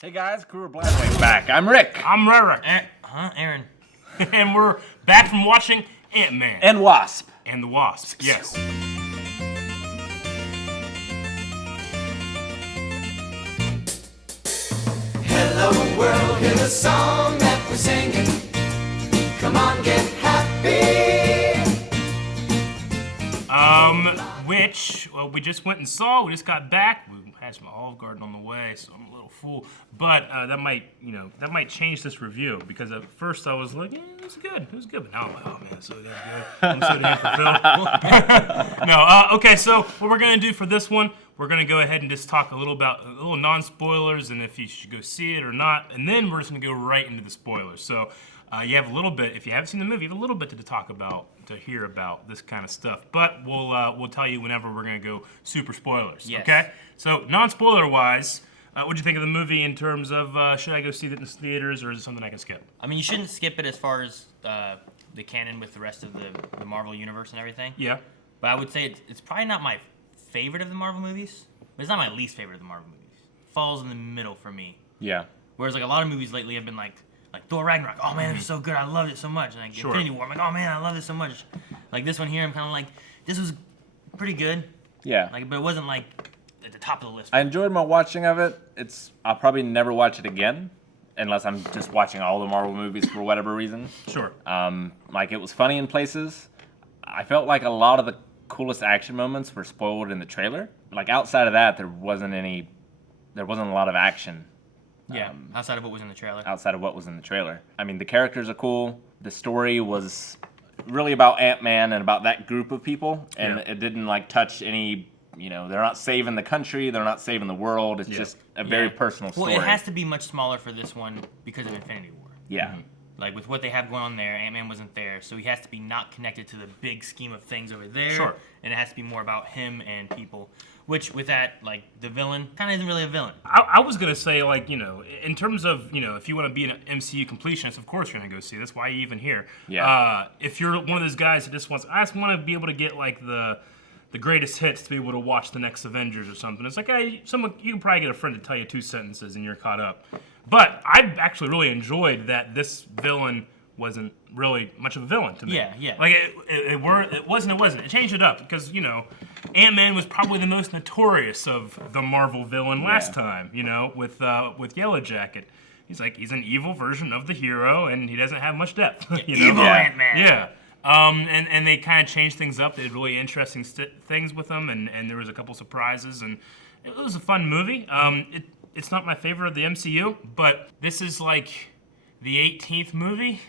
Hey guys, Crew of Blackwing back. I'm Rick. I'm Rerick. Aaron. And we're back from watching Antman. And Wasp. And the Wasp, yes. Hello world, hear the song that we're singing. Come on, get happy. Well, we just went and saw. We just got back. We had some Olive Garden on the way, so I'm a little full. But that might change this review because at first I was like, yeah, it was good. It was good. But now I'm like, oh man, so good. I'm sitting here for Phil. No, okay. So what we're gonna do for this one, we're gonna go ahead and just talk a little non-spoilers and if you should go see it or not, and then we're just gonna go right into the spoilers. So. You have a little bit, if you haven't seen the movie, you have a little bit to talk about, to hear about this kind of stuff. But we'll tell you whenever we're going to go super spoilers, yes. Okay? So, non-spoiler-wise, what'd you think of the movie in terms of, should I go see it in the theaters, or is it something I can skip? I mean, you shouldn't skip it as far as the canon with the rest of the Marvel Universe and everything. Yeah. But I would say it's probably not my favorite of the Marvel movies, but it's not my least favorite of the Marvel movies. It falls in the middle for me. Yeah. Whereas, like, a lot of movies lately have been like Thor Ragnarok, oh man, it's so good, I loved it so much. And like Infinity War, I'm like, oh man, I love this so much. Like this one here, I'm kind of like, this was pretty good. Yeah. Like, but it wasn't like at the top of the list. I enjoyed my watching of it. I'll probably never watch it again, unless I'm just watching all the Marvel movies for whatever reason. Sure. Like it was funny in places. I felt like a lot of the coolest action moments were spoiled in the trailer. Like outside of that, there wasn't a lot of action. Yeah, outside of what was in the trailer. Outside of what was in the trailer. I mean, the characters are cool. The story was really about Ant-Man and about that group of people. And it didn't, like, touch any, they're not saving the country. They're not saving the world. It's just a very personal story. Well, it has to be much smaller for this one because of Infinity War. Yeah. Mm-hmm. Like, with what they have going on there, Ant-Man wasn't there. So he has to be not connected to the big scheme of things over there. Sure. And it has to be more about him and people. Which, with that, like, the villain kind of isn't really a villain. I was going to say, like, in terms of, if you want to be an MCU completionist, of course you're going to go see it. That's why you're even here. Yeah. If you're one of those guys that just want to be able to get, like, the greatest hits to be able to watch the next Avengers or something. It's like, hey, you can probably get a friend to tell you 2 sentences and you're caught up. But I actually really enjoyed that this villain wasn't really much of a villain to me. Yeah. Like, it wasn't. It changed it up because, Ant-Man was probably the most notorious of the Marvel villain last time, with Yellow Jacket. He's an evil version of the hero, and he doesn't have much depth. Evil Ant-Man. Yeah. And they kind of changed things up. They did really interesting things with them, and there was a couple surprises, and it was a fun movie. It's not my favorite of the MCU, but this is like the 18th movie.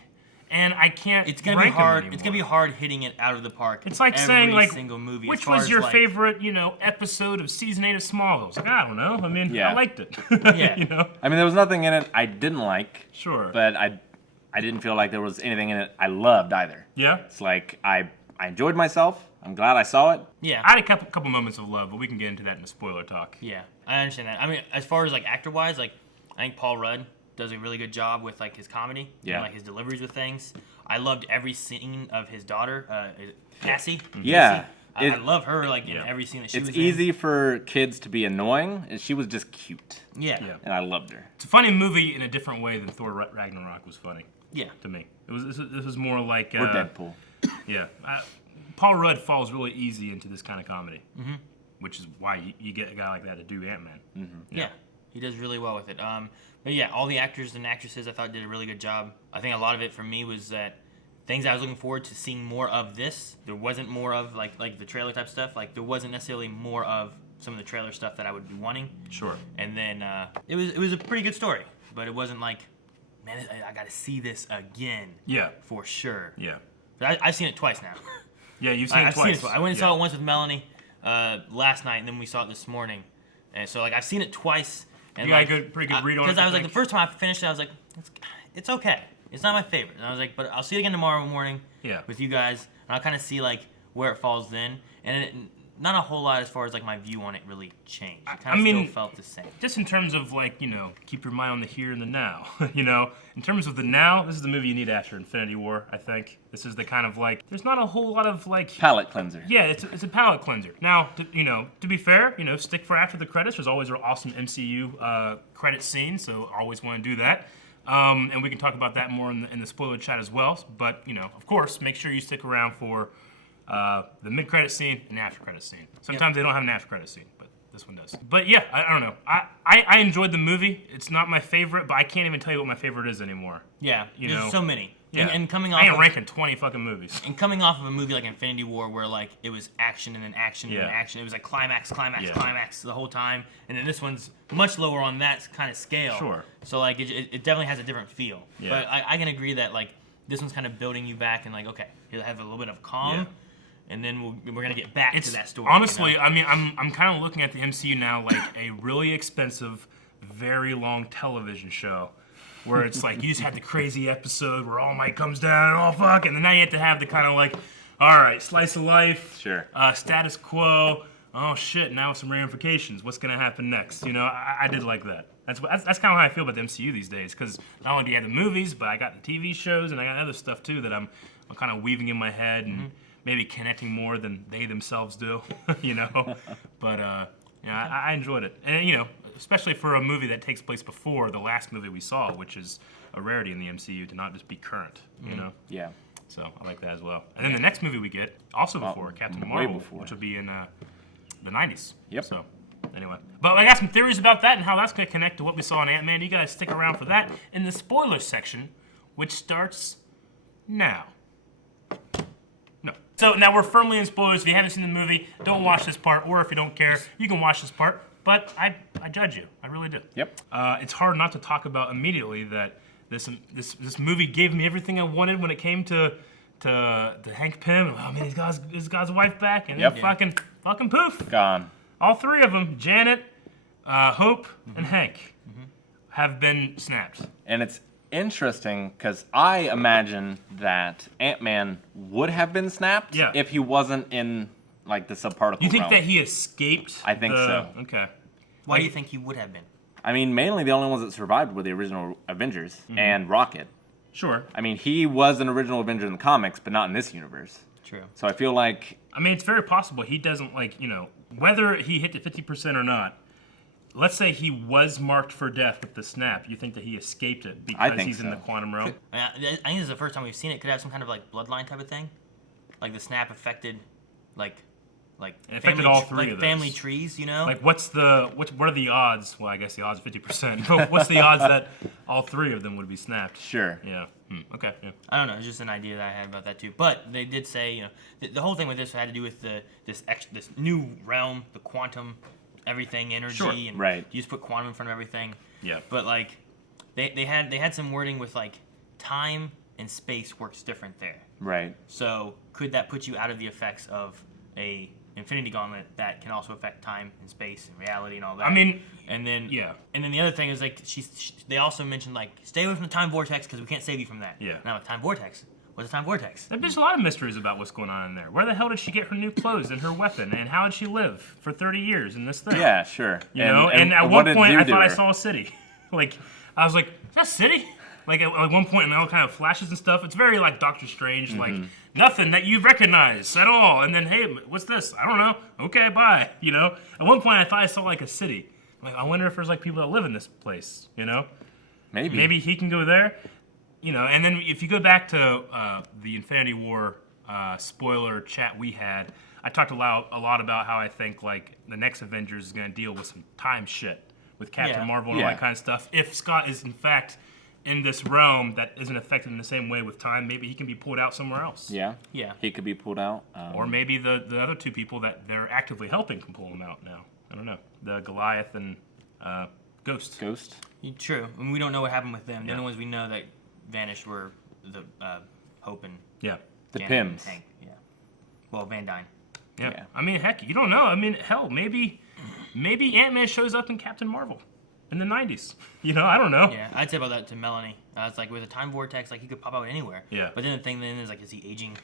And I can't. It's gonna be hard. It's gonna be hard hitting it out of the park. It's like saying, like, single movie. Which was your favorite, episode of season 8 of Smallville? It's like, I don't know. I mean, I liked it. Yeah. I mean, there was nothing in it I didn't like. Sure. But I didn't feel like there was anything in it I loved either. Yeah. It's like I enjoyed myself. I'm glad I saw it. Yeah. I had a couple moments of love, but we can get into that in the spoiler talk. Yeah, I understand that. I mean, as far as like actor-wise, like I think Paul Rudd does a really good job with like his comedy and like his deliveries with things. I loved every scene of his daughter, Cassie. Yeah. I love her like in every scene that she was in. It's easy for kids to be annoying, and she was just cute. Yeah. And I loved her. It's a funny movie in a different way than Thor Ragnarok was funny. Yeah. To me, this was more like Or Deadpool. Yeah. Paul Rudd falls really easy into this kind of comedy, which is why you get a guy like that to do Ant-Man. Mm-hmm. Yeah, he does really well with it. But yeah, all the actors and actresses I thought did a really good job. I think a lot of it for me was that things I was looking forward to seeing more of this. There wasn't more of like the trailer type stuff. Like there wasn't necessarily more of some of the trailer stuff that I would be wanting. Sure. And then it was a pretty good story, but it wasn't like, man, I got to see this again. Yeah. For sure. Yeah. But I've seen it twice now. Yeah, you've seen it twice. I went and saw it once with Melanie last night, and then we saw it this morning. And so like I've seen it twice. And you got a pretty good read on it. Because I was like, the first time I finished it, I was like, it's okay. It's not my favorite. And I was like, but I'll see it again tomorrow morning with you guys, and I'll kind of see like where it falls then. And not a whole lot as far as like my view on it really changed. It I kind of mean, still felt the same. Just in terms of like, keep your mind on the here and the now. In terms of the now, this is the movie you need after Infinity War, I think. This is the kind of like, there's not a whole lot of like... Palate cleanser. Yeah, it's a palate cleanser. Now, to be fair, stick for after the credits. There's always an awesome MCU credit scene, so always want to do that. And we can talk about that more in the spoiler chat as well. But, of course, make sure you stick around for the mid-credit scene and the after-credit scene. Sometimes they don't have an after-credit scene, but this one does. But yeah, I don't know. I enjoyed the movie. It's not my favorite, but I can't even tell you what my favorite is anymore. Yeah, there's so many. Yeah. And coming off I ain't ranking 20 fucking movies. And coming off of a movie like Infinity War where like it was action and then action and then action. It was like climax the whole time. And then this one's much lower on that kind of scale. Sure. So like it definitely has a different feel. Yeah. But I can agree that like this one's kind of building you back and like, okay, you'll have a little bit of calm. Yeah. And then we're gonna get back to that story. Honestly, I mean, I'm kind of looking at the MCU now like a really expensive, very long television show, where it's like you just had the crazy episode where All Might comes down and fuck, and then now you have to have the kind of like, all right, slice of life, Sure. Status quo. Oh shit! Now some ramifications. What's gonna happen next? I did like that. That's kind of how I feel about the MCU these days. Because not only do you have the movies, but I got the TV shows and I got other stuff too that I'm kind of weaving in my head and maybe connecting more than they themselves do. But I enjoyed it, and especially for a movie that takes place before the last movie we saw, which is a rarity in the MCU to not just be current. Yeah. So I like that as well. And then the next movie we get also before Captain Marvel, before. which will be in the 90s. Yep. So anyway, but I got some theories about that and how that's going to connect to what we saw in Ant-Man. You guys stick around for that in the spoilers section, which starts now. No. So now we're firmly in spoilers. If you haven't seen the movie, don't watch this part. Or if you don't care, you can watch this part. But I judge you. I really do. Yep. It's hard not to talk about immediately that this movie gave me everything I wanted when it came to Hank Pym. Oh man, he's got his wife back, and then fucking poof. Gone. All three of them, Janet, Hope, and Hank, have been snapped. And it's interesting because I imagine that Ant-Man would have been snapped if he wasn't in like the subparticle You think realm. that he escaped? I think so. Okay. Why do you think he would have been? I mean, mainly the only ones that survived were the original Avengers and Rocket. Sure. I mean, he was an original Avenger in the comics, but not in this universe. True. So I feel like... I mean, it's very possible he doesn't, whether he hit the 50% or not, let's say he was marked for death with the snap. You think that he escaped it because he's in the quantum realm? I think this is the first time we've seen it. Could have some kind of like bloodline type of thing, like the snap affected, like it affected all three of those. Family trees, Like, what are the odds? Well, I guess the odds are 50%. But what's the odds that all three of them would be snapped? Sure. Yeah. Okay. Yeah. I don't know. It's just an idea that I had about that too. But they did say, the whole thing with this had to do with this new realm, the quantum, everything, energy, Sure. and Right. you just put quantum in front of everything. Yeah. But like, they had some wording with like time and space works different there. Right. So could that put you out of the effects of a Infinity Gauntlet that can also affect time and space and reality and all that? I mean, and then yeah. And then the other thing is like they also mentioned like stay away from the time vortex because we can't save you from that. Yeah. Now, time vortex. What's a time vortex? There's a lot of mysteries about what's going on in there. Where the hell did she get her new clothes and her weapon? And how did she live for 30 years in this thing? Yeah, sure. And at one point, I thought I saw a city. I was like, is that a city? Like, at one point, and all kind of flashes and stuff. It's very, like, Doctor Strange. Like, nothing that you recognize at all. And then, hey, what's this? I don't know. Okay, bye. At one point, I thought I saw, like, a city. Like, I wonder if there's, like, people that live in this place, Maybe he can go there. And then if you go back to the Infinity War spoiler chat we had, I talked a lot about how I think, like, the next Avengers is going to deal with some time shit with Captain Marvel and all that kind of stuff. If Scott is, in fact, in this realm that isn't affected in the same way with time, maybe he can be pulled out somewhere else. Yeah. Yeah. He could be pulled out. Or maybe the other two people that they're actively helping can pull him out now. I don't know. The Goliath and Ghost. True. And we don't know what happened with them. The only ones we know that vanished were the Hope and The Janet and Pyms. Hank. Yeah. Well, Van Dyne. Yeah. I mean, heck, you don't know. I mean, hell, maybe Ant-Man shows up in Captain Marvel in the 90s. I don't know. Yeah, I'd say about that to Melanie. It's like with a time vortex, like he could pop out anywhere. Yeah. But then the thing then is like, is he aging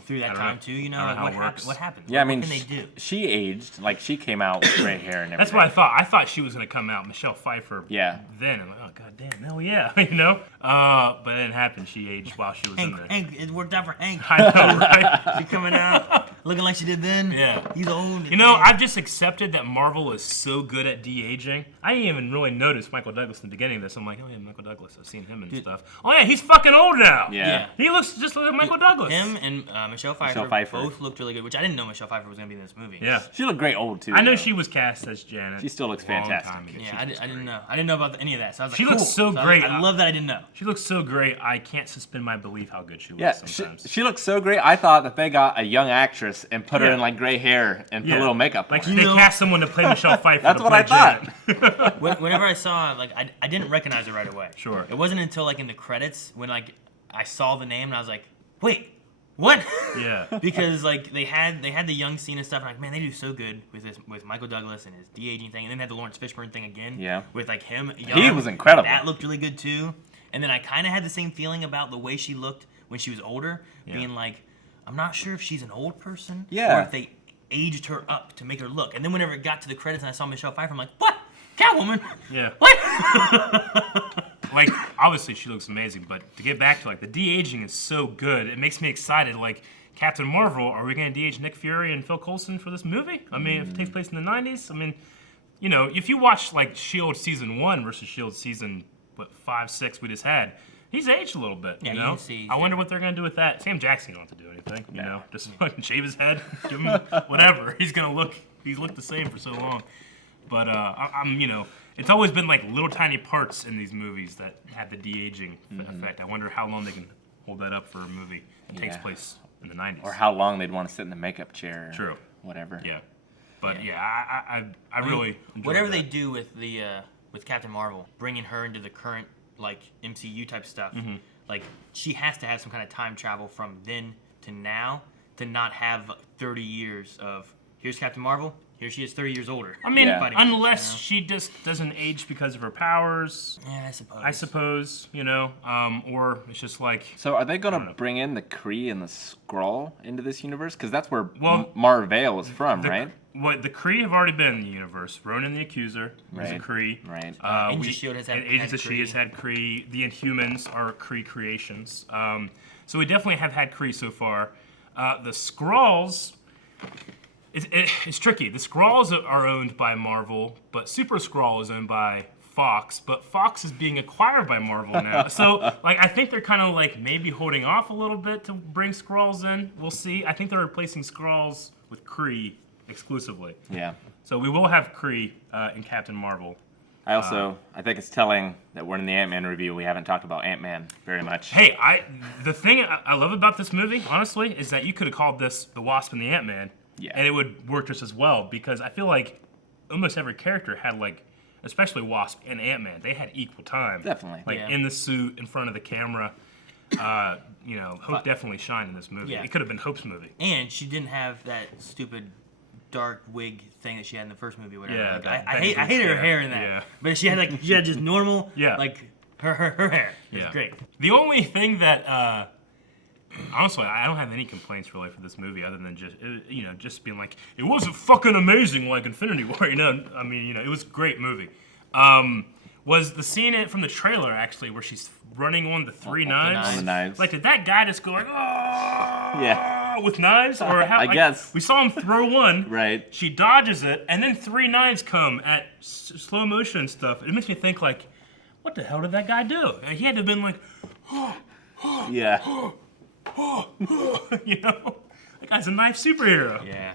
through that I don't time know. too. You know, I like don't know how it works. what happened? Yeah, I What mean, can they do? she aged. Like, she came out with gray hair and everything. That's what I thought. I thought she was gonna come out, Michelle Pfeiffer. Yeah. Then I'm like, oh god damn, hell yeah, you know. But it didn't happen. She aged while she was in there. Hank, it worked out for Hank. I know, right? She coming out looking like she did then. Yeah. He's old. You know, I've just accepted that Marvel is so good at de-aging. I didn't even really notice Michael Douglas in the beginning of this. I'm like, oh yeah, Michael Douglas. I've seen him and stuff. Oh yeah, he's fucking old now. Yeah. He looks just like Michael Douglas. Him and Michelle Pfeiffer both looked really good, which I didn't know Michelle Pfeiffer was going to be in this movie. Yeah. She looked great old, too. I know though. she was cast as Janet. She still looks a long fantastic. time ago. Yeah, She I looks didn't great. know. I didn't know about any of that. So I was like, She looks cool. so I great. love that I didn't know. She looks so great. I can't suspend my belief how good she looks Yeah, sometimes. she looks so great. I thought that they got a young actress and put her Yeah. in like gray hair and put a little makeup like on. they know- cast someone to play Michelle Pfeiffer. That's to what play I thought. Janet. Whenever I saw, like, I didn't recognize her right away. Sure. It wasn't until like in the credits when like I saw the name and I was like, wait, what? Yeah. Because like they had the young scene and stuff. And like, man, they do so good with Michael Douglas and his de-aging thing, and then they had the Lawrence Fishburne thing again. Yeah. With like him. He young. was incredible. That looked really good too. And then I kind of had the same feeling about the way she looked when she was older, being like, I'm not sure if she's an old person, Yeah. or if they aged her up to make her look. And then whenever it got to the credits and I saw Michelle Pfeiffer, I'm like, what? Catwoman? Yeah. What? Like, obviously she looks amazing, but to get back to like the de-aging is so good. It makes me excited. Like Captain Marvel, are we going to de-age Nick Fury and Phil Coulson for this movie? I mean, if it takes place in the 90s, I mean, you know, if you watch like S.H.I.E.L.D. season 1 versus S.H.I.E.L.D. season 5, 6 we just had, he's aged a little bit. Yeah, you you know, can see- I wonder what they're going to do with that. Sam Jackson don't have to do anything. You know, just fucking shave his head, give him whatever. He's looked the same for so long. But I'm, you know, it's always been like little tiny parts in these movies that have the de-aging effect. I wonder how long they can hold that up for a movie that takes Yeah. place in the 90s. Or how long they'd want to sit in the makeup chair. Or True. Whatever. Yeah. But yeah, I really enjoyed Whatever that. they do with the with Captain Marvel, bringing her into the current like MCU type stuff, like she has to have some kind of time travel from then to now to not have 30 years of here's Captain Marvel, here she is 30 years older. I mean, Yeah. unless she just doesn't age because of her powers, Yeah, I suppose, you know, or it's just like, So are they going know. to bring in the Kree and the Skrull into this universe? Because that's where Well, Marvel is from, the, right? What the Kree have already been in the universe. Ronan the Accuser is a Right. Kree. Right. Agents of S.H.I.E.L.D. has had- Agents had of S.H.I.E.L.D. has had Kree. The Inhumans are Kree creations. So we definitely have had Kree so far. The Skrulls, it's tricky. The Skrulls are owned by Marvel, but Super Skrull is owned by Fox, but Fox is being acquired by Marvel now. So, like, I think they're kind of like maybe holding off a little bit to bring Skrulls in. We'll see. I think they're replacing Skrulls with Kree exclusively. Yeah. So we will have Kree in Captain Marvel. I also, I think it's telling that we're in the Ant-Man review. We haven't talked about Ant-Man very much. Hey, the thing I love about this movie, honestly, is that you could have called this The Wasp and the Ant-Man, and it would work just as well, because I feel like almost every character had, like, especially Wasp and Ant-Man, they had equal time. Definitely. Like, Yeah. in the suit, in front of the camera. You know, Hope definitely shined in this movie. Yeah. It could have been Hope's movie. And she didn't have that stupid dark wig thing that she had in the first movie. Whatever. Yeah, Like, that I Betty hated her Boop hair in that. yeah. But she had just normal. Yeah. Like her hair. It was Yeah. great. The only thing that, honestly, I don't have any complaints really for this movie other than just, you know, just being like, it wasn't fucking amazing like Infinity War, you know? I mean, you know, it was a great movie. Was the scene from the trailer, actually, where she's running on the three knives? On the knives. Like, did that guy just go like, oh, Yeah. with knives? Or how, I guess. We saw him throw one. Right. She dodges it, and then three knives come at slow motion and stuff. It makes me think, like, what the hell did that guy do? And he had to have been like, Yeah. you know, that guy's a knife superhero. Yeah.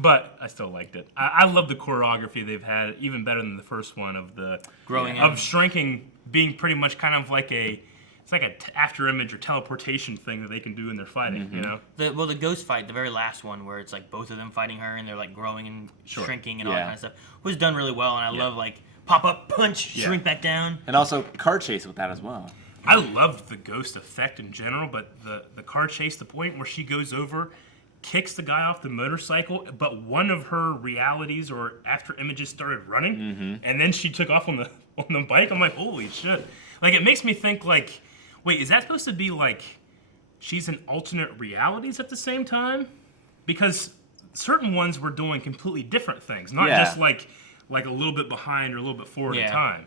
But I still liked it. I love the choreography they've had, even better than the first one of the Growing of up. shrinking being pretty much kind of like it's like a after image or teleportation thing that they can do in their fighting. You know, The ghost fight, the very last one, where it's like both of them fighting her and they're like growing and shrinking and all that Yeah. kind of stuff, was done really well. And I love like pop up, punch, shrink back down. And also car chase with that as well. I loved the ghost effect in general, but the car chase, the point where she goes over, kicks the guy off the motorcycle, but one of her realities or after images started running, and then she took off on the bike. I'm like, holy shit! Like, it makes me think, like, wait, is that supposed to be like she's in alternate realities at the same time, because certain ones were doing completely different things, not just like a little bit behind or a little bit forward in time.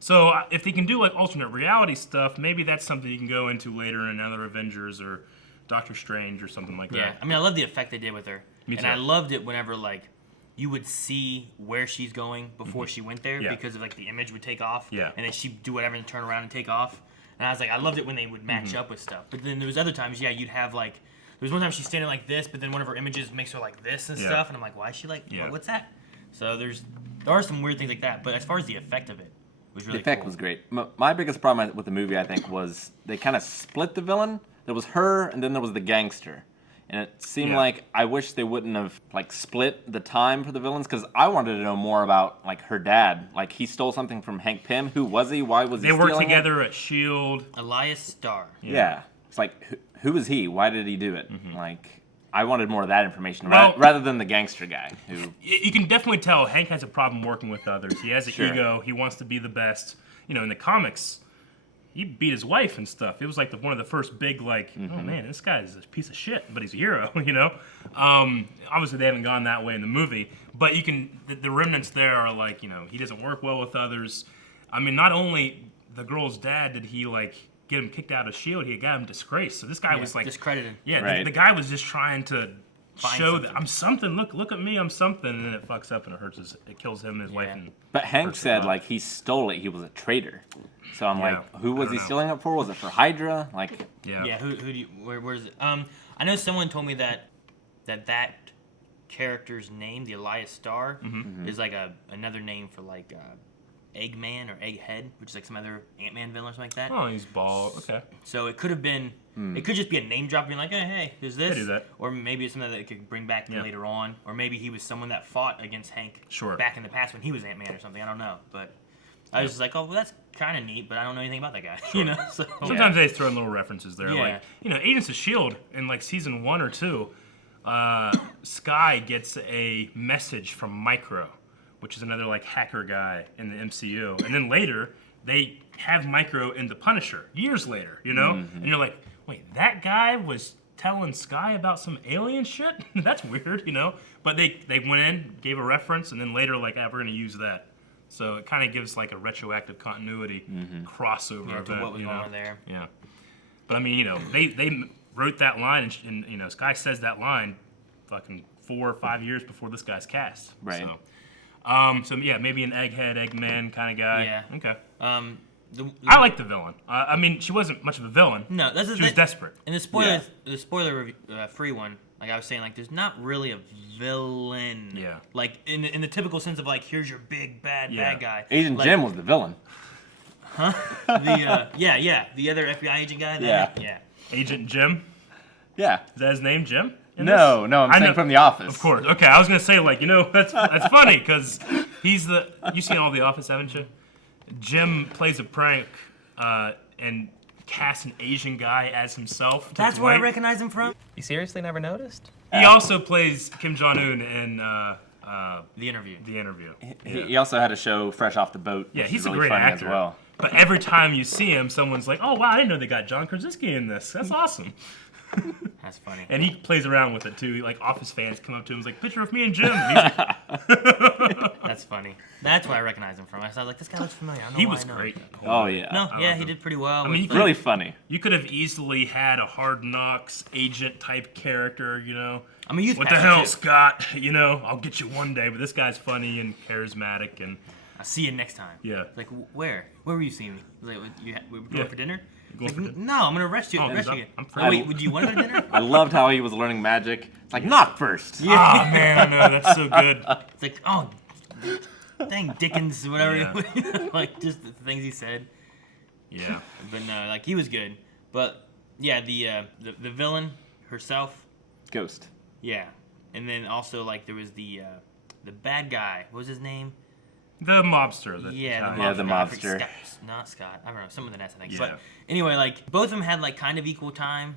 So if they can do like alternate reality stuff, maybe that's something you can go into later in another Avengers or Doctor Strange or something like that. Yeah, I mean, I love the effect they did with her. Me too. And I loved it whenever, like, you would see where she's going before she went there because of, like, the image would take off. Yeah. And then she'd do whatever and turn around and take off. And I was like, I loved it when they would match up with stuff. But then there was other times, you'd have, like, there was one time she's standing like this, but then one of her images makes her like this and stuff. And I'm like, why is she like, what's that? So there are some weird things like that. But as far as the effect of it, was really The effect was great. My biggest problem with the movie, I think, was they kind of split the villain. There was her, and then there was the gangster. And it seemed like I wish they wouldn't have like split the time for the villains, because I wanted to know more about like her dad. Like he stole something from Hank Pym. Who was he? Why was he stealing it? They worked together at S.H.I.E.L.D. Elias Starr. Yeah. It's like, who was he? Why did he do it? Like, I wanted more of that information rather than the gangster guy. Who You can definitely tell Hank has a problem working with others. He has an ego. He wants to be the best. You know, in the comics, he beat his wife and stuff. It was like one of the first big, like, oh man, this guy is a piece of shit, but he's a hero, you know? Obviously, they haven't gone that way in the movie, but you can, the remnants there are like, you know, he doesn't work well with others. I mean, not only the girl's dad did he, like, get him kicked out of S.H.I.E.L.D., he got him disgraced. So this guy was like... discredited. Yeah, the guy was just trying to show that I'm something. Look at me, I'm something, and then it fucks up and it kills him and his wife. And but Hank said like he stole it. He was a traitor. So I'm like, who was he stealing it for? Was it for Hydra? Like, Who do you? Where's it? I know someone told me that character's name, the Elias Starr, is like another name for like Eggman or Egghead, which is like some other Ant-Man villain or something like that. Oh, he's bald. Okay. So it could have been. It could just be a name drop, being like, hey, there's this. I do that. Or maybe it's something that it could bring back later on. Or maybe he was someone that fought against Hank back in the past when he was Ant-Man or something. I don't know, but. I was just like, oh, well, that's kind of neat, but I don't know anything about that guy. You know, so sometimes they throw in little references there, like you know, Agents of S.H.I.E.L.D. in like season 1 or 2, Skye gets a message from Micro, which is another like hacker guy in the MCU, and then later they have Micro in the Punisher years later, you know, and you're like, wait, that guy was telling Skye about some alien shit? That's weird, you know. But they went in, gave a reference, and then later like, we're gonna use that. So it kind of gives like a retroactive continuity crossover to what was going on there. Yeah, but I mean, you know, they wrote that line, and you know, Skye says that line, fucking 4 or 5 years before this guy's cast. Right. So yeah, maybe an Egghead, Eggman kind of guy. Yeah. Okay. I like the villain. I mean, she wasn't much of a villain. No, she was desperate. And the spoiler free one, like I was saying, like there's not really a villain. Yeah. Like in the typical sense of like, here's your big bad guy. Agent like, Jim was the villain. Huh? The other FBI agent guy. Yeah. Agent Jim. Yeah. Is that his name, Jim? No, I'm saying from The Office. Of course. Okay, I was gonna say like, you know, that's funny because he's you've seen all The Office, haven't you? Jim plays a prank and casts an Asian guy as himself. That's where I recognize him from. You seriously never noticed? He also plays Kim Jong-un in The Interview. The Interview. He also had a show Fresh Off the Boat. Yeah, which he's is a really great funny actor. as well. But every time you see him, someone's like, "Oh wow, I didn't know they got John Krasinski in this. That's awesome." That's funny. And he plays around with it too. Like Office fans come up to him, and like, "Picture of me and Jim." And he's like, that's funny. That's where I recognize him from. I was like, this guy looks familiar. I don't know he why was I know great. him. Oh yeah. No, yeah, he did pretty well. I mean, with, Really funny. You could have easily had a Hard Knocks agent type character, you know. I'm a youth What the pastor, hell, too. Scott? You know, I'll get you one day, but this guy's funny and charismatic, and I'll see you next time. Yeah. Like, where? Where were you seeing me? Like, we were going for dinner? Going for dinner? No, I'm going to arrest you. Oh, arrest you I'm again. free. Oh, wait, do you want to go to dinner? I loved how he was learning magic. It's like, knock first. ah man, I know that's so good. It's like, oh, dang Dickens, whatever. Yeah. Like, just the things he said. Yeah. But no, like, he was good. But, yeah, the villain herself, Ghost. yeah. And then also, like, there was the bad guy. What was his name? The mobster. The mobster. Not Scott. I don't know. Some of the S, I think. Yeah. But anyway, like, both of them had, like, kind of equal time.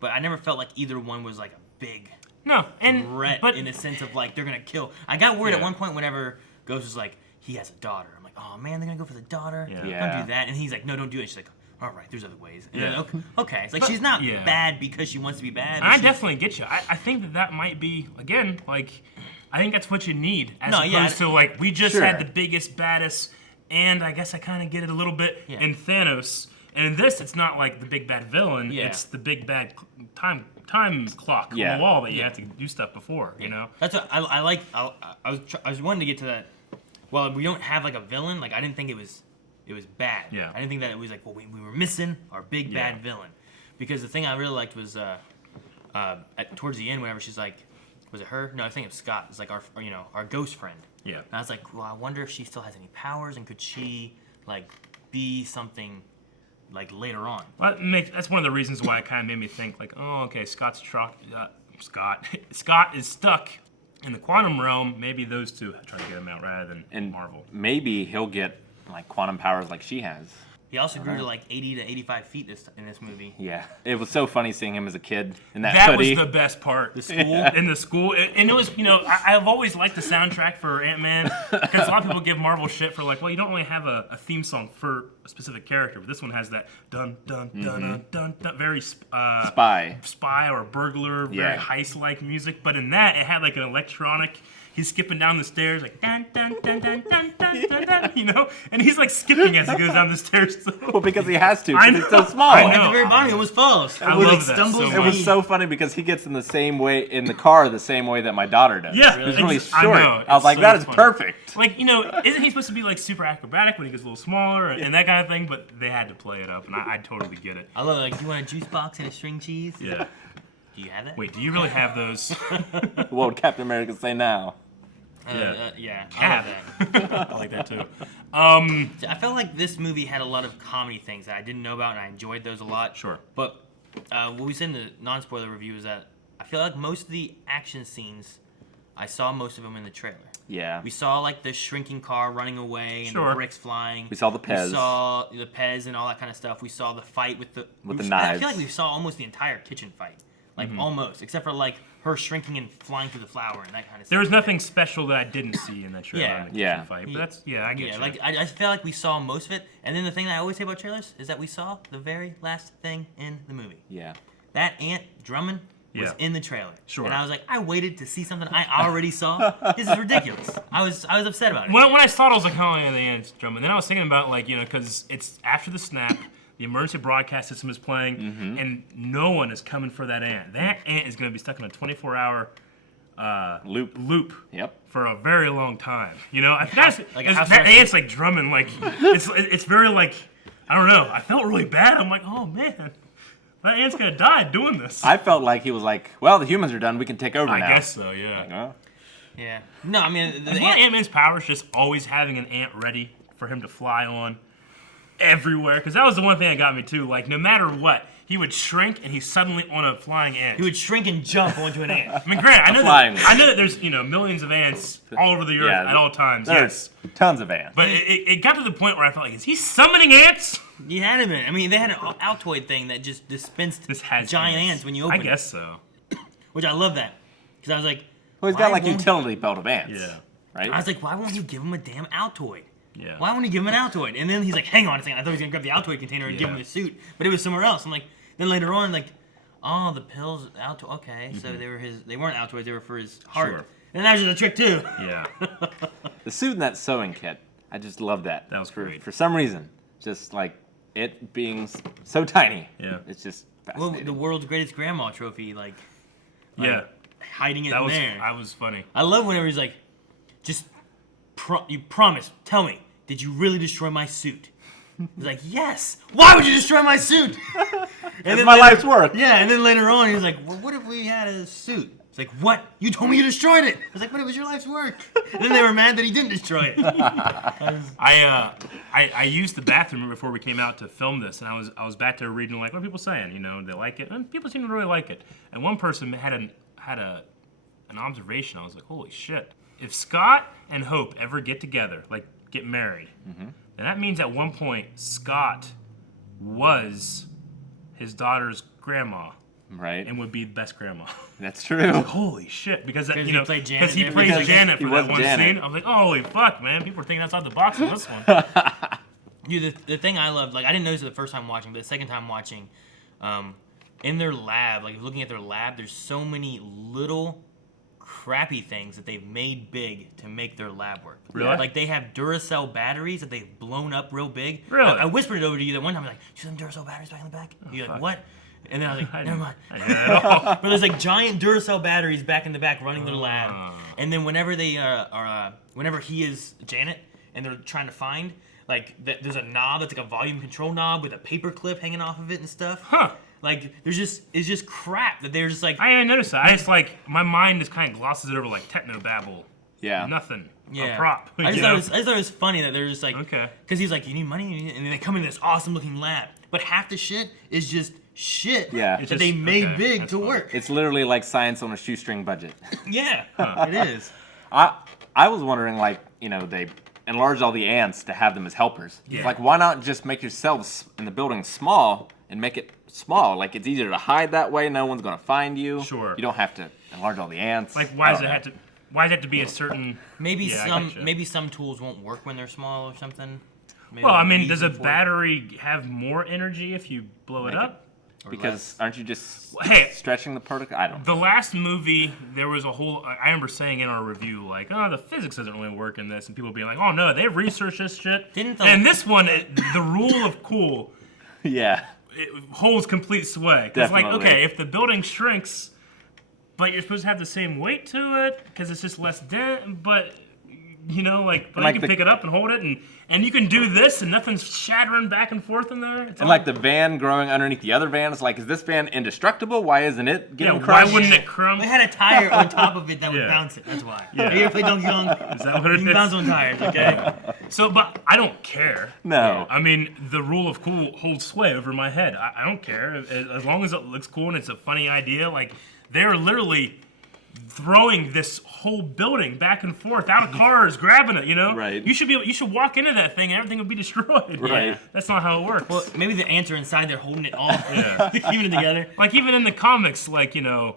But I never felt like either one was, like, a big No, and threat but in the sense of, like, they're going to kill. I got worried at one point whenever Ghost was like, he has a daughter. I'm like, oh, man, they're going to go for the daughter? Yeah. Don't do that. And he's like, no, don't do it. She's like, all right, there's other ways. And then, okay. It's like she's not bad because she wants to be bad. I definitely get you. I think that might be, again, like, I think that's what you need. As opposed to, like, we just had the biggest, baddest, and I guess I kind of get it a little bit in Thanos. And in this, it's not like the big bad villain. Yeah. It's the big bad time clock on the wall that you have to do stuff before. You know. That's what I like. I was wanting to get to that. Well, we don't have like a villain. Like I didn't think it was bad. Yeah. I didn't think that it was like, well, we were missing our big bad villain, because the thing I really liked was towards the end, whenever she's like, was it her? No, I think it was Scott. It's like our ghost friend. Yeah. And I was like, well, I wonder if she still has any powers, and could she like be something like later on? Well, that's one of the reasons why it kind of made me think like, oh, okay, Scott is stuck in the quantum realm. Maybe those two try to get him out rather than Marvel. Maybe he'll get like quantum powers like she has. He also grew to like 80 to 85 feet in this movie. Yeah, it was so funny seeing him as a kid in that hoodie. That was the best part. The school in the school, and it was I've always liked the soundtrack for Ant-Man, because a lot of people give Marvel shit for like, well, you don't really have a theme song for a specific character, but this one has that dun dun dun dun dun, very spy or burglar, very heist-like music. But in that, it had like an electronic. He's skipping down the stairs like dun dun dun dun dun dun dun dun, and he's like skipping as he goes down the stairs. So. Well, because he has to. Because he's so small. I know. At the very bottom, he almost falls. I love that. So it was so funny because he gets in the same way in the car, the same way that my daughter does. Yeah, it's really short. I know. I was like, so that is funny. perfect. Like, isn't he supposed to be like super acrobatic when he gets a little smaller and that kind of thing? But they had to play it up, and I totally get it. I love it. Like, do you want a juice box and a string cheese? Yeah. Do you have that? Wait, do you really have those? What would Captain America say now? Yeah, I love that. I like that too. I felt like this movie had a lot of comedy things that I didn't know about, and I enjoyed those a lot. Sure. But what we said in the non-spoiler review is that I feel like most of the action scenes, I saw most of them in the trailer. Yeah. We saw like the shrinking car running away and the bricks flying. We saw the Pez. We saw the Pez and all that kind of stuff. We saw the fight with the knives. I feel like we saw almost the entire kitchen fight. Like almost, except for like her shrinking and flying through the flour and that kind of stuff. There was nothing special that I didn't see in that trailer in the kitchen fight. But that's, I get you. Like I feel like we saw most of it. And then the thing that I always say about trailers is that we saw the very last thing in the movie. Yeah. That ant drumming was in the trailer. Sure. And I was like, I waited to see something I already saw. This is ridiculous. I was upset about it. When I saw it, I was like, oh, yeah, the ant's drumming. Then I was thinking about, like, because it's after the snap. The emergency broadcast system is playing, and no one is coming for that ant. That ant is going to be stuck in a 24-hour loop. Yep. For a very long time. I forgot. That ant's like drumming. Like it's very like, I don't know. I felt really bad. I'm like, oh man, that ant's gonna die doing this. I felt like he was like, well, the humans are done. We can take over now. I guess so. Yeah. Like, oh. Yeah. No, I mean, Ant-Man's power is just always having an ant ready for him to fly on. Everywhere, because that was the one thing that got me too. Like, no matter what, he would shrink and he's suddenly on a flying ant. He would shrink and jump onto an ant. I mean, granted, I know that there's millions of ants all over the earth at all times. There's tons of ants. But it got to the point where I felt like, is he summoning ants? You had him in. I mean, they had an Altoid thing that just dispensed giant ants when you open it. I guess so. Which I love that, because I was like, well, he's got like a utility belt of ants. Yeah. Right. I was like, why won't you give him a damn Altoid? Yeah. Why wouldn't he give him an Altoid? And then he's like, hang on a second. I thought he was going to grab the Altoid container and give him the suit. But it was somewhere else. I'm like, then later on, like, oh, the pills, Altoid. Okay, so they weren't Altoids. They were for his heart. Sure. And that was just a trick, too. Yeah. The suit in that sewing kit, I just love that. That was great. For some reason. Just like it being so tiny. Yeah. It's just fascinating. Well, the world's greatest grandma trophy, like yeah. hiding it in there. That was funny. I love whenever he's like, just, you promise, tell me. Did you really destroy my suit? He's like, yes. Why would you destroy my suit? It's my life's work. Yeah, and then later on, he's like, well, what if we had a suit? It's like, what? You told me you destroyed it. I was like, but it was your life's work. And then they were mad that he didn't destroy it. I used the bathroom before we came out to film this, and I was back there reading like, what are people saying? They like it, and people seem to really like it. And one person had an observation. I was like, holy shit! If Scott and Hope ever get together, like get married, then that means at one point Scott was his daughter's grandma, right? And would be the best grandma. That's true. Like, holy shit! Because he plays Janet for that one scene. I was like, holy fuck, man! People are thinking outside the box on this one. The thing I loved, like I didn't notice it the first time watching, but the second time watching, in their lab, like looking at their lab, there's so many little crappy things that they've made big to make their lab work. Really? Like they have Duracell batteries that they've blown up real big. Really? I whispered it over to you that one time. I was like, "See them Duracell batteries back in the back?" You're like, fuck. "What?" And then I was like, "Never mind." I didn't at all. But there's like giant Duracell batteries back in the back running their lab. And then whenever they whenever he is Janet and they're trying to find, like there's a knob that's like a volume control knob with a paper clip hanging off of it and stuff. Huh. Like it's just crap that they're just like. I didn't notice that. I just like my mind just kind of glosses it over like techno babble. Yeah. Nothing. Yeah. A prop. I just you thought know? it was funny that they're just like, Okay. Because he's like, you need money, and then they come in this awesome looking lab, but half the shit is just shit Yeah. that It's just- they made okay, big that's to fine. work. It's literally like science on a shoestring budget. Yeah, it is. I was wondering, like, you know, they enlarged all the ants to have them as helpers. Yeah. It's like, why not just make yourselves in the building small and make it small? Like, it's easier to hide that way. No one's gonna find you. Sure. You don't have to enlarge all the ants. Like, why does I it don't have to? Why does it have to be a certain? Maybe Yeah, I gotcha. maybe some tools won't work when they're small or something. Maybe Well, I the mean, does a reason for it- battery have more energy if you blow it Make up? or Because less. aren't you just Hey. stretching the particle? I don't know. The last movie, there was a whole. I remember saying in our review, like, "Oh, the physics doesn't really work in this," and people being like, "Oh no, they've researched this shit." Didn't the- And this one, the rule of cool, Yeah. it holds complete sway. Because, like, Definitely. okay, if the building shrinks, but you're supposed to have the same weight to it, because it's just less dent, but. You know, like, but like you can the- pick it up and hold it, and you can do this, and nothing's shattering back and forth in there. It's And all- like the van growing underneath the other van, it's like, is this van indestructible? Why isn't it yeah, getting why crushed? wouldn't it crumb? They had a tire on top of it that would Yeah. bounce it. That's why. Yeah. You ever play Donkey Kong? Is that what it You can is? bounce on tires, okay? So, but I don't care. No. I mean, the rule of cool holds sway over my head. I don't care. As long as it looks cool and it's a funny idea, like, they're literally throwing this whole building back and forth out of cars, grabbing it, you know? Right. You should walk into that thing and everything would be destroyed. Right. That's not how it works. Well, maybe the ants are inside there holding it all, Yeah. keeping it together. Like, even in the comics, like, you know,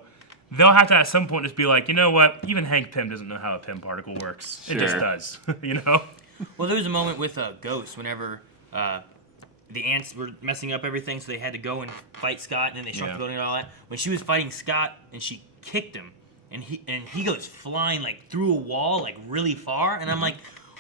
they'll have to at some point just be like, you know what? Even Hank Pym doesn't know how a Pym particle works. It just Sure. does, you know? Well, there was a moment with Ghost whenever the ants were messing up everything, so they had to go and fight Scott, and then they shrunk Yeah. the building and all that. When she was fighting Scott and she kicked him, and he goes flying like through a wall like really far, and I'm like,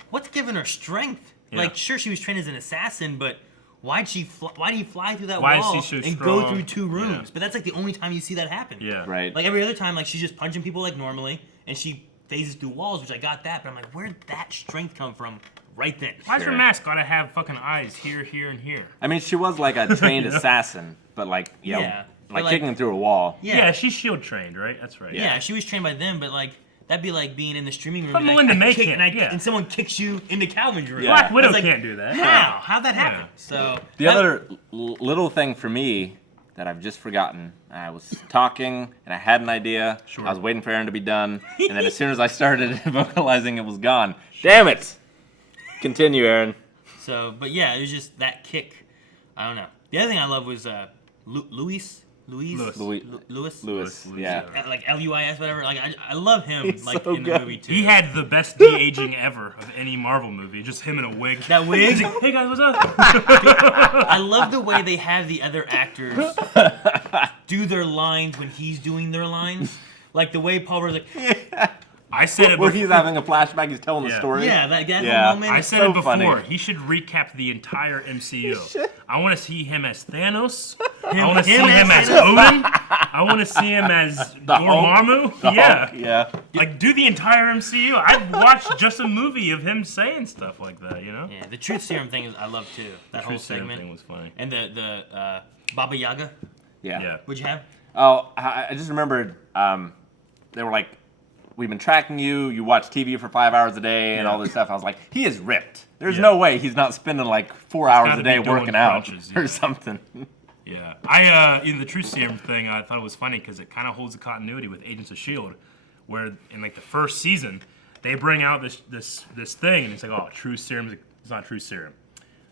what's giving her strength? Yeah. Like, sure, she was trained as an assassin, but why did he fly through that Why is wall she so and go strong? through 2 rooms? Yeah. But that's like the only time you see that happen. Yeah. Right. Like every other time, like she's just punching people like normally, and she phases through walls, which I got that, but I'm like, where'd that strength come from right then? Why's Sure. your mask gotta have fucking eyes here, here, and here? I mean, she was like a trained assassin, but like, you know, Yeah. But like like- kicking through a wall. Yeah, she's shield trained, right? That's right. Yeah, she was trained by them, but like that'd be like being in the streaming room But and, Melinda May kick, can't, yeah. and someone kicks you into Calvin's room. Yeah. Black I Widow was like, can't do that. How? How'd that happen? Yeah. So The other little thing for me that I've just forgotten, I was talking and I had an idea. Sure. I was waiting for Aaron to be done, and then as soon as I started vocalizing, it was gone. Damn it! Continue, Aaron. So, but yeah, it was just that kick. I don't know. The other thing I love was Louis. Lewis. Lewis. Yeah. Like Luis, whatever. Like I love him. He's like so in the good. movie too. He had the best de-aging ever of any Marvel movie. Just him in a wig. that wig. Hey guys, what's up? I love the way they have the other actors do their lines when he's doing their lines. Like the way Paul was like, I said it Where before. he's having a flashback, he's telling the Yeah. story. yeah, that Yeah. whole moment. I said so it before. funny. He should recap the entire MCU. I want to see him as Thanos. I want to see him him as as Odin. I want to see him as Dormammu. The Yeah. Hulk, yeah. Like, do the entire MCU. I'd watch just a movie of him saying stuff like that, you know? Yeah, the truth serum thing is I love too. That whole Truth Serum segment. thing was funny. And the Baba Yaga. Yeah. What'd you have? Oh, I just remembered. They were like, "We've been tracking you. You watch TV for 5 hours a day and Yeah. all this stuff." I was like, "He is ripped. There's Yeah. no way he's not spending like 4 hours gotta a day be doing working out crunches, or yeah. something." Yeah. In the Truth Serum thing, I thought it was funny because it kind of holds the continuity with Agents of S.H.I.E.L.D., where in like the first season, they bring out this thing, and it's like, oh, Truth Serum, it's not Truth Serum.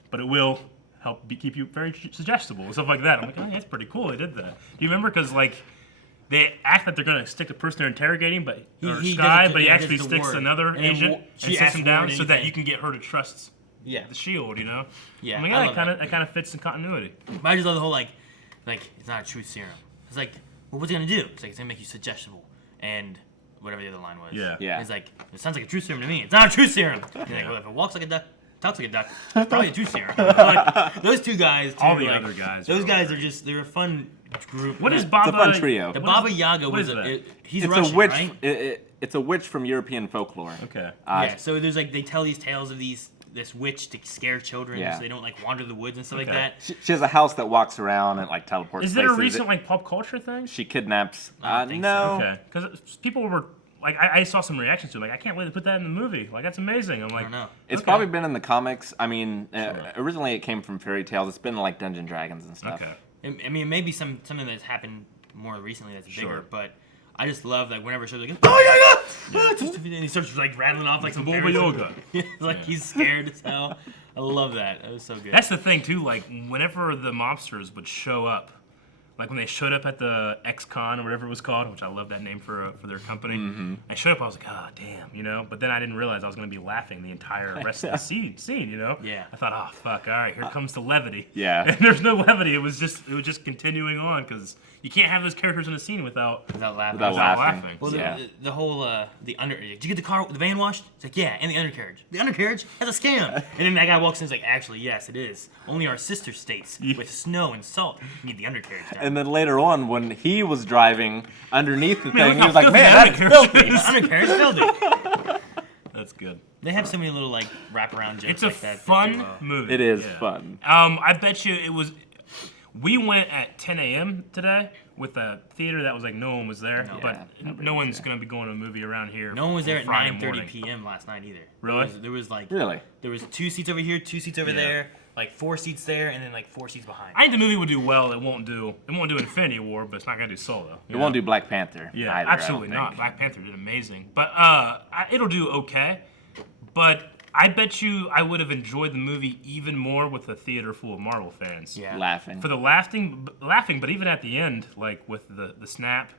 But it will help keep you very suggestible and stuff like that. I'm like, oh, that's pretty cool. They did that. Do you remember? Because like they act like they're gonna stick the person they're interrogating, but or he Sky, does it- but he yeah, actually does the sticks word. another And then agent she and sits asks him for down it so that anything. you can get her to trust the shield, you know? Yeah, I mean, I yeah, love that kind of fits in continuity. But I just love the whole like it's not a truth serum. It's like, well, what's it gonna do? It's like it's gonna make you suggestible and whatever the other line was. Yeah. It's like it sounds like a truth serum to me. It's not a truth serum. You're like, well, if it walks like a duck, talks like a duck, it's probably a truth serum. Like, those two guys, too, All the like, other guys. those guys are just they're a fun group. What is It's Baba? a fun trio. The what is- Baba Yaga what was is that? he's It's Russian, a witch. right? It's a witch from European folklore. Okay. Yeah. So there's like they tell these tales of this witch to scare children, Yeah. so they don't like wander the woods and stuff like Okay. that. She has a house that walks around and like teleports. Is there a places. recent like pop culture thing? She kidnaps. I don't think no. Okay, because people were like, I saw some reactions to it, like, I can't wait to put that in the movie. Like, that's amazing. I'm I like, don't know. It's Okay. probably been in the comics. I mean, Sure. originally it came from fairy tales. It's been like Dungeons and Dragons and stuff. okay. I mean, maybe something that's happened more recently that's bigger, Sure. but I just love like whenever shows like, oh yeah, and he starts like rattling off like some Baba fairies. Yaga. Like Yeah. he's scared as hell. I love that. That was so good. That's the thing too. Like, whenever the mobsters would show up, like when they showed up at the X-Con or whatever it was called, which I love that name for their company. I showed up, I was like, oh damn, you know. But then I didn't realize I was going to be laughing the entire rest of the scene, you know. Yeah. I thought, oh fuck, all right, here comes the levity. Yeah. And there's no levity. It was just continuing on because you can't have those characters in the scene without without laughing. Without laughing. laughing. Well, Yeah. the whole the under. Did you get the van washed? It's like, yeah, and the undercarriage. The undercarriage? That's a scam. And then that guy walks in and is like, actually, yes, it is. Only our sister states with snow and salt need the undercarriage done. And then later on, when he was driving underneath the Man, thing, look he was how like, "Man, filthy that's filthy." The undercarriage filthy. That's good. They have so many little like wraparound jokes It's a like that. fun movie. It is Yeah. fun. I bet you it was. We went at 10 a.m. today with a theater that was like no one was there, but nobody no was one's there. gonna be going to a movie around here. No one was there on at Friday 9:30 morning. p.m. last night either. Really? There was like Really? there was 2 seats over here, 2 seats over Yeah. there, like 4 seats there, and then like 4 seats behind. I think the movie would do well. It won't do Infinity War, but it's not gonna do Solo. It won't do Black Panther. Yeah, either, I don't absolutely not. think. Black Panther did amazing, but it'll do okay. But I bet you I would have enjoyed the movie even more with a theater full of Marvel fans. Yeah. Laughing. For the laughing, but even at the end, like with the snap,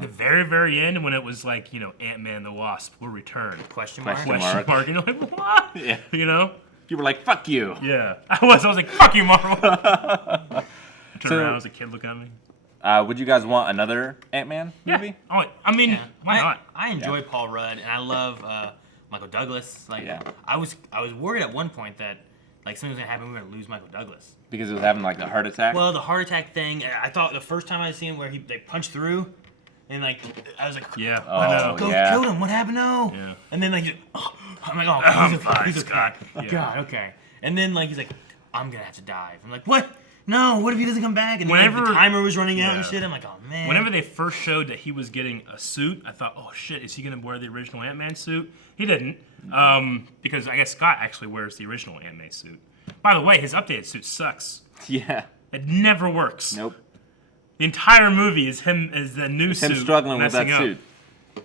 the very, very end when it was like, you know, Antman the Wasp will return. Question mark. Question Question mark. mark. And you're like, what? Yeah. You know? You were like, "Fuck you." Yeah. I was like, fuck you, Marvel. I turned So- around as a kid looking at me. Would you guys want another Ant-Man movie? Yeah. Oh, I mean, Yeah. why not? I enjoy Paul Rudd, and I love Michael Douglas. Like, Yeah. I was worried at one point that like something was gonna happen. We were gonna lose Michael Douglas. Because it was having like a heart attack. Well, the heart attack thing. I thought the first time I seen where they punched through, and like I was like, Yeah. Oh, I know. Go yeah. killed him. What happened? No. Yeah. And then like, I'm like, oh, I'm he's fine, okay. Scott. Oh, Yeah. God, okay. And then like he's like, I'm gonna have to dive. I'm like, what? No. What if he doesn't come back? And then like, Whenever- the timer was running out and Yeah. shit. I'm like, oh man. Whenever they first showed that he was getting a suit, I thought, oh shit, is he going to wear the original Ant-Man suit? He didn't, because I guess Scott actually wears the original Ant-Man suit. By the way, his updated suit sucks. Yeah. It never works. Nope. The entire movie is him as the new suit. Him struggling with that messing up. suit.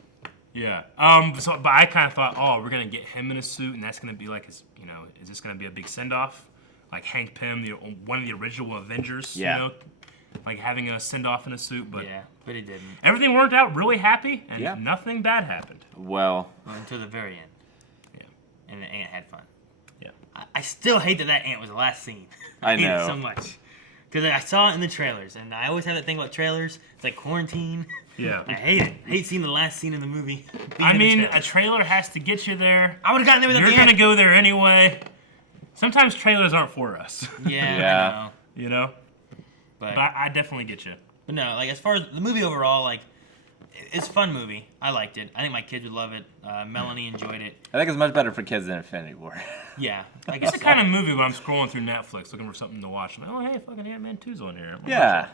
Yeah. But I kind of thought, oh, we're gonna get him in a suit, and that's gonna be like his, you know, is this gonna be a big send off, like Hank Pym, one of the original Avengers, Yeah. you know, like having a send off in a suit. But Yeah, but he didn't everything worked out really happy, and Yeah. nothing bad happened. Well, until the very end. Yeah. And the ant had fun. Yeah. I still hate that ant was the last scene. I hate know. it so much. Because I saw it in the trailers, and I always have that thing about trailers. It's like quarantine. Yeah. I hate it. I hate seeing the last scene in the movie. I being in mean, the a trailer. trailer has to get you there. I would have gotten there without You're the gonna ant. go there anyway. Sometimes trailers aren't for us, Yeah, Yeah. I know. you know. But, But I definitely get you. but no, like as far as the movie overall, like it's a fun movie. I liked it. I think my kids would love it. Melanie enjoyed it. I think it's much better for kids than Infinity War. Yeah, I guess It's the kind of movie when I'm scrolling through Netflix looking for something to watch. I'm like, oh, hey, fucking Ant-Man 2's on here. Yeah.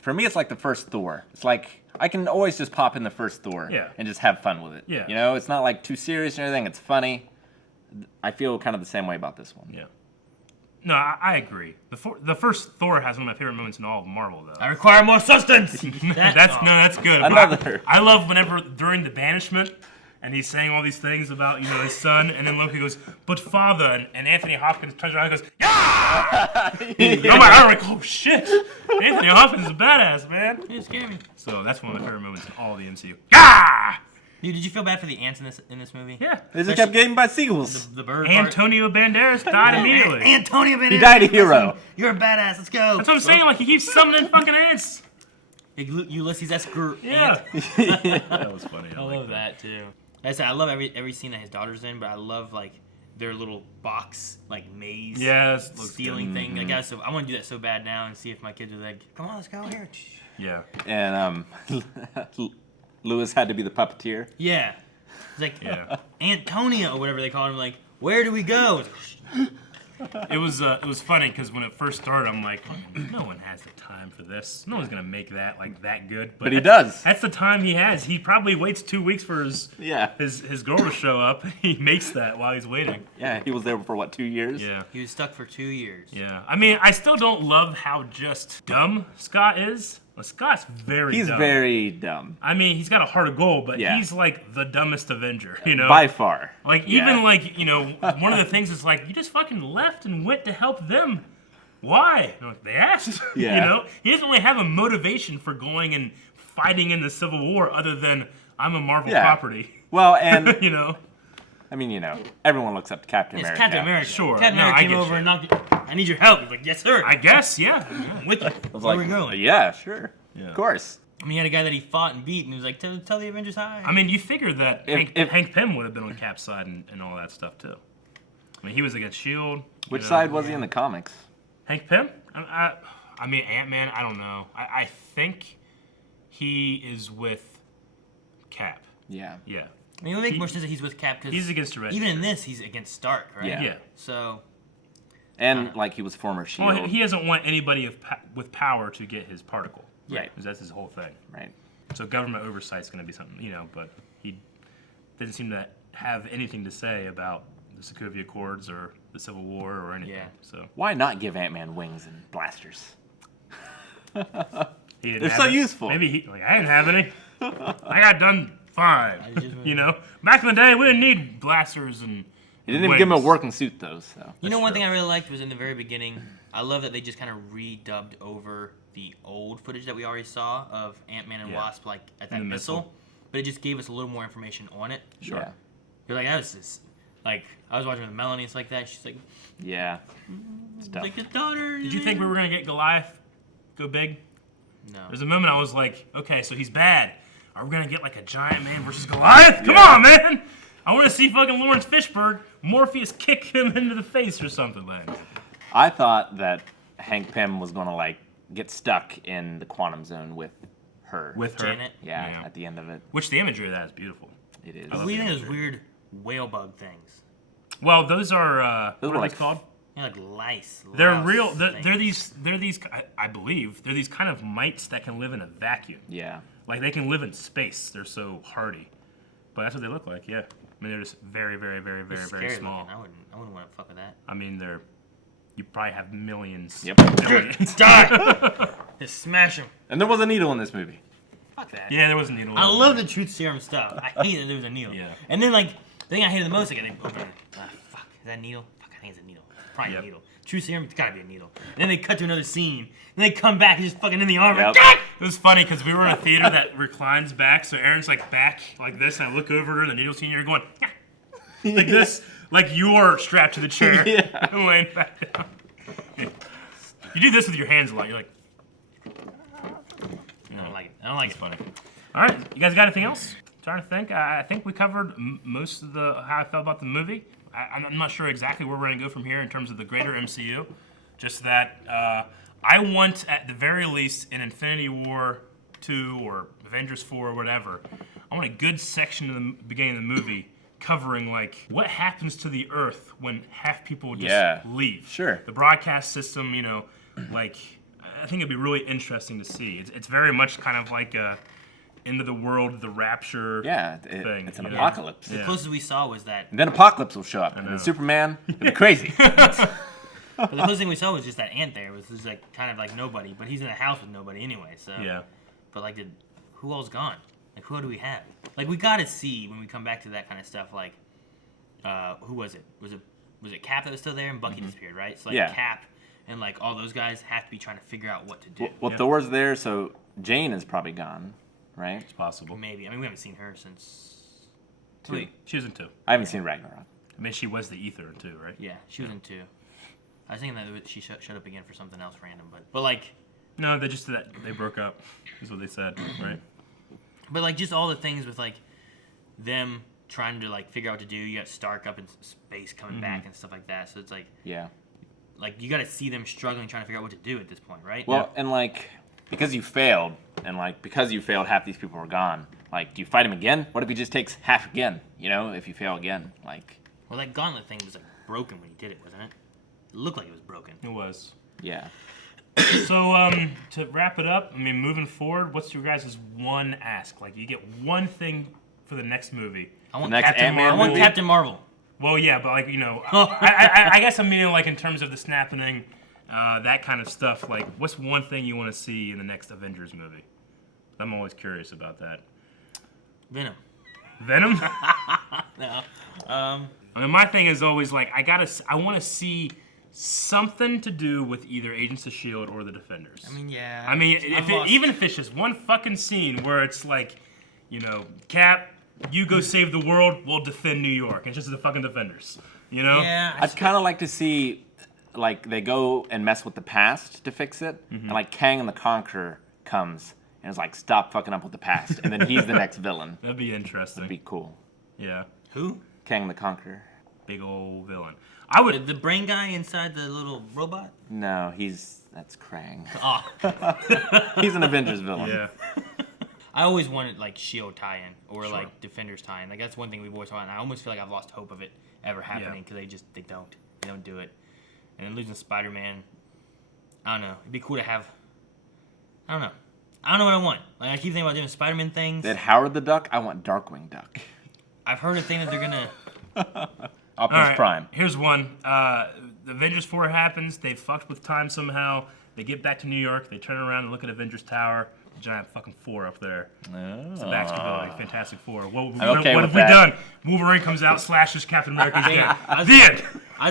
For me, it's like the first Thor. It's like I can always just pop in the first Thor Yeah. and just have fun with it. Yeah. You know, it's not like too serious or anything. It's funny. I feel kind of the same way about this one. Yeah. No, I agree. The first Thor has one of my favorite moments in all of Marvel, though. I require more substance. That's good. Another. I love whenever during the banishment, and he's saying all these things about his son, and then Loki goes, "But father," and Anthony Hopkins turns around and goes, "Yeah!" I'm like, oh shit, Anthony Hopkins is a badass, man. It scared me. So that's one of my favorite moments in all of the MCU. Yeah! Dude, did you feel bad for the ants in this movie? Yeah. They just kept getting by seagulls. The bird. Antonio Banderas died immediately. Antonio Banderas. He died a hero. You're a badass. Let's go. That's what I'm saying. Like he keeps summoning fucking ants. Ulysses S. Yeah. Ant. That was funny. I love that too. Like I said, I love every scene that his daughter's in, but I love like their little box like maze. Yes. Stealing thing. I guess so. I want to do that so bad now and see if my kids are like, come on, let's go here. Yeah. And Lewis had to be the puppeteer. Yeah. It's like Yeah. Antonio or whatever they call him. Like, where do we go? It was funny because when it first started, I'm like, no one has the time for this. No one's gonna make that like that good. But he does. That's the time he has. He probably waits 2 weeks for his girl to show up. He makes that while he's waiting. Yeah, he was there for what, 2 years? Yeah. He was stuck for 2 years. Yeah. I mean, I still don't love how just dumb Scott is. Well, Scott's very He's dumb. very dumb. I mean, he's got a heart of gold, but Yeah. he's like the dumbest Avenger, you know? By far. Like, Yeah. even like, you know, one of the things is like, you just fucking left and went to help them. Why? And I'm like, they asked. Yeah. You know? He doesn't really have a motivation for going and fighting in the Civil War other than, I'm a Marvel Yeah. property. Well, and, You know? I mean, you know, everyone looks up to Captain It's America. Captain America. Sure. Captain No, America I came get over you. and knocked. I need your help. He's like, yes, sir. I guess, yeah. I'm with you. I was Where like, are we going? yeah, sure. Yeah. Of course. I mean, he had a guy that he fought and beat, and he was like, tell the Avengers hi. I mean, you figured that If- Hank Pym would have been on Cap's side and all that stuff, too. I mean, he was against S.H.I.E.L.D. Which you know. side was he in the comics? Hank Pym? I mean, Antman, I don't know. I think he is with Cap. Yeah. Yeah. I mean, it would make more sense that he's with Cap because He's against the Red even in Shirt. this, he's against Stark, right? Yeah. Yeah. So And, like, he was former S.H.I.E.L.D. Well, he doesn't want anybody with power to get his particle. Right. Because that's his whole thing. Right. So government oversight's going to be something, you know, but he doesn't seem to have anything to say about the Sokovia Accords or the Civil War or anything. Yeah. So Why not give Ant-Man wings and blasters? he didn't They're have so it. useful. Maybe he, like, I didn't have any. I got done fine. just- You know? Back in the day, we didn't need blasters and He didn't even give him a wings. working suit, though, so. you know, one true. thing I really liked was in the very beginning. I love that they just kind of redubbed over the old footage that we already saw of Ant-Man and Yeah. Wasp, like at that the missile. missile. But it just gave us a little more information on it. Sure. Yeah. You're like, that was just like I was watching with Melanie. It's like that. She's like, Yeah. Stuff. like his daughter. Did you think we were going to get Goliath go big? No. There's a moment I was like, okay, so he's bad. Are we going to get like a giant man versus Goliath? Come Yeah. on, man! I want to see fucking Lawrence Fishburne, Morpheus kick him into the face or something, man. I thought that Hank Pym was going to, like, get stuck in the quantum zone with her. With her. Janet. Yeah, at the end of it. Which the imagery of that is beautiful. It is. love What do you think the of those weird whale bug things? Well, those are, Those what were are like those called? Yeah, like lice. They're louse real, things. they're these, I believe, they're these kind of mites that can live in a vacuum. Yeah. Like, they can live in space. They're so hardy. But that's what they look like, yeah. I mean, they're just very, very, very, very, It's very scary small. looking. I wouldn't want to fuck with that. I mean, you probably have millions. Yep. Millions. Die! Just smash him. And there was a needle in this movie. Fuck that. Yeah, there was a needle. I love the truth serum stuff. I hate that there was a needle. Yeah. And then like the thing I hated the most, like they open it. Fuck, is that a needle? Fuck, I think it's a needle. Probably Yep. a needle. Truth serum, it's gotta be a needle. And then they cut to another scene. And they come back and just fucking in the arm. Yep. Like, It was funny because we were in a theater that reclines back, so Aaron's like back like this, and I look over her, and the needle scene, you're going like this, like you're strapped to the chair Yeah. and laying back down. You do this with your hands a lot. You're like, I don't like it. I don't like it. funny. All right, you guys got anything else? trying to think. I think we covered most of how I felt about the movie. I'm not sure exactly where we're going to go from here in terms of the greater MCU. Just that I want, at the very least, in Infinity War 2 or Avengers 4 or whatever, I want a good section of the beginning of the movie covering, like, what happens to the Earth when half people just leave. Sure. The broadcast system, you know, like, I think it'd be really interesting to see. It's very much kind of like a end of the world, the rapture thing. It's an you know? apocalypse. The closest we saw was that. And then Apocalypse will show up, and know. then Superman will be crazy. But the closest thing we saw was just that ant there. It was just like kind of like nobody, but he's in a house with nobody anyway. So. Yeah. But like, who all's gone? Like, who do we have? Like, we gotta see when we come back to that kind of stuff. Like, who was it? Was it Cap that was still there and Bucky disappeared, right? So like Cap and like all those guys have to be trying to figure out what to do. Well, Thor's there, so Jane is probably gone, right? It's possible. Maybe. I mean, we haven't seen her since Wait. She was in 2. I haven't seen Ragnarok. I mean, she was the Ether in 2, right? Yeah, she was in 2. I was thinking that she shut up again for something else random, but like. No, they just they broke up. Is what they said, right? But like just all the things with like them trying to like figure out what to do. You got Stark up in space coming back and stuff like that. So it's like like you got to see them struggling trying to figure out what to do at this point, right? Well, and like because you failed, and like because you failed, half these people are gone. Like, do you fight him again? What if he just takes half again? You know, if you fail again, like. Well, that gauntlet thing was like broken when he did it, wasn't it? It looked like it was broken. It was. Yeah. So, to wrap it up, I mean, moving forward, what's your guys' one ask? Like, you get one thing for the next movie. I want next Captain Ant-Man Marvel. I want movie? Captain Marvel. Well, yeah, but like, you know, I guess I'm meaning like in terms of the snapping, that kind of stuff. Like, what's one thing you want to see in the next Avengers movie? I'm always curious about that. Venom. Venom? No. I mean, my thing is always like, I want to see something to do with either Agents of S.H.I.E.L.D. or the Defenders. I mean, yeah. I mean, even if it's just one fucking scene where it's like, you know, Cap, you go save the world, we'll defend New York. It's just the fucking Defenders, you know? Yeah. I'd kind of like to see, like, they go and mess with the past to fix it, and like Kang the Conqueror comes and is like, stop fucking up with the past, and then he's the next villain. That'd be interesting. That'd be cool. Yeah. Who? Kang the Conqueror. Big old villain. I would. The brain guy inside the little robot? No, that's Krang. Oh. He's an Avengers villain. Yeah. I always wanted like S.H.I.E.L.D. tie-in or Sure. like Defenders tie-in. Like that's one thing we've always wanted. And I almost feel like I've lost hope of it ever happening because they don't do it. And then losing Spider-Man, I don't know. It'd be cool to have. I don't know what I want. Like I keep thinking about doing Spider-Man things. That Howard the Duck, I want Darkwing Duck. I've heard a thing that they're gonna. Optimus All right, Prime. Here's one. The Avengers 4 happens. They fucked with time somehow. They get back to New York. They turn around and look at Avengers Tower. Giant fucking 4 up there. It's a basketball, Fantastic Four. What I'm okay what with have we that. done? Wolverine comes out, slashes Captain America's head. The end. I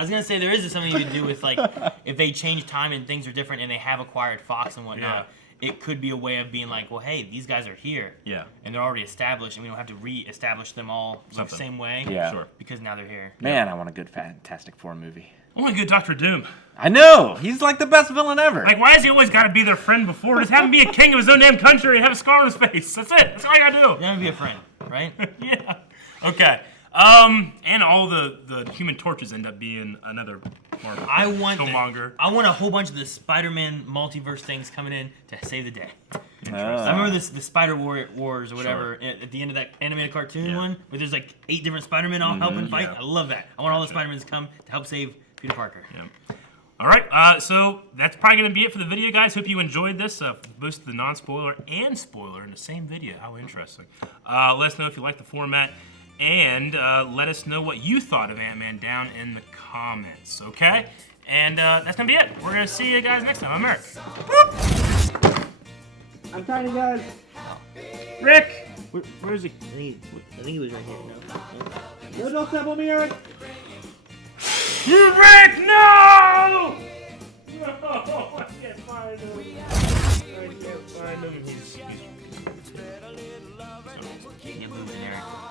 was gonna say there is something you could do with like if they change time and things are different and they have acquired Fox and whatnot. It could be a way of being like, well, hey, these guys are here. Yeah. And they're already established, and we don't have to re-establish them all the Something. same way. Yeah. Sure. Because now they're here. Man, I want a good Fantastic Four movie. I want a good Doctor Doom. I know! He's like the best villain ever. Like, why has he always got to be their friend before? Just have him be a king of his own damn country and have a scar on his face. That's it. That's all I gotta do. They're gonna be a friend, right? Yeah. Okay. And all the Human Torches end up being another Marvel. I want Killmonger. I want a whole bunch of the Spider-Man multiverse things coming in to save the day. I remember the Spider Wars or whatever at the end of that animated cartoon one, where there's like 8 different Spider-Men all helping fight. Yeah. I love that. I want all the Spider-Mans to come to help save Peter Parker. Yeah. All right, so that's probably going to be it for the video, guys. Hope you enjoyed this. Both the non-spoiler and spoiler in the same video. How interesting. Let us know if you like the format, and let us know what you thought of Ant-Man down in the comments, okay? And that's going to be it. We're going to see you guys next time. I'm Eric. Boop. I'm tiny, guys. Rick! Where is he? I think he was right here. No. No, don't step on me, Eric. Rick, no! No! I can't find him. I can't find him. He's